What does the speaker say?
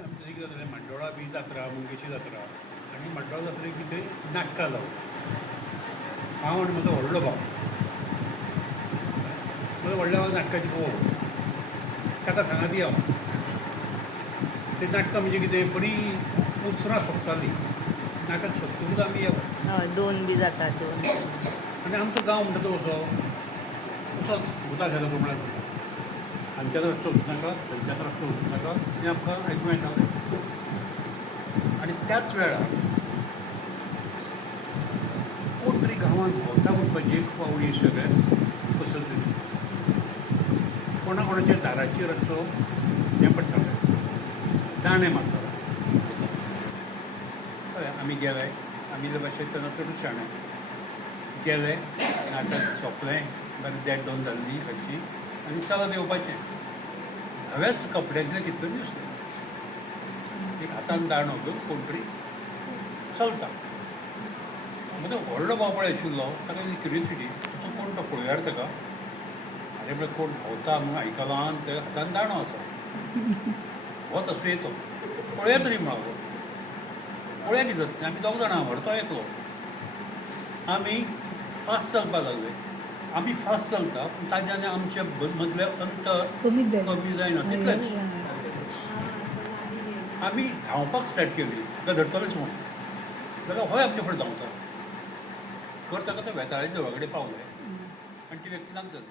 आमचें कितें जातालें मांडोळा बी जात्रा मंगेशी जात्रा आनी मांडोळा जात्रेक कितें नाटकां जावं हांव आनी म्हजो व्हडलो भाव म्हजो व्हडल्या भाव नाटकाची पळोवप ताका सांगात या ते नाटकां म्हणजे कितें बरी उसरां सोंपतालीं नाटक सोंपतकूच आमी येवप हय 2 बी जाता 2 आनी आमचो गांव म्हणटा तो असो भुता शेजाचो म्हळ्यार हांच्या रस्तो वचूं नाका थंयच्या रस्तो वचूं नाका हें आमकां आयकूं येतालें आनी त्याच वेळार कोण तरी गांवांत भोंवता म्हणपाची एक पावडी सगळ्यात पसंत कोणा कोणाच्या दाराचेर असो हें पडटालें दांडे मारताले कळ्ळें आमी गेले आमी जे भाशेन तेन्ना चडूच शाणे गेले नाटक सोंपलें बरें 1:30 जाल्ली रातची आनी चलत येवपाचें धव्याच कपड्यांतले चित्र दिसलें एक हातान दांडो घेवन कोण तरी चलता म्हणजे व्हडलो बाबळ आशिल्लो ताका एक क्युरियोसिटी तो कोण तो पळयार ताका आरे म्हळ्यार कोण भोंवता म्हणून आयकलां आनी ते हातान दांडो आसा होच असो येतो पळया तरी म्हणालो पळया कितें जाता आमी दोग जाणां व्हरतो येतलो आमी फास्ट चलपाक लागले आमी फास्ट चलता पूण ताज्यान आमच्या मदलें अंतर कमी जायना तितलेंच आमी धांवपाक स्टार्ट केली ताका धरतलेच म्हणून जाल्यार होय आमचे फुडें धांवता करता करता वेताळाच्या देवळा कडेन पावले आनी ती व्यक्ती नाक जाली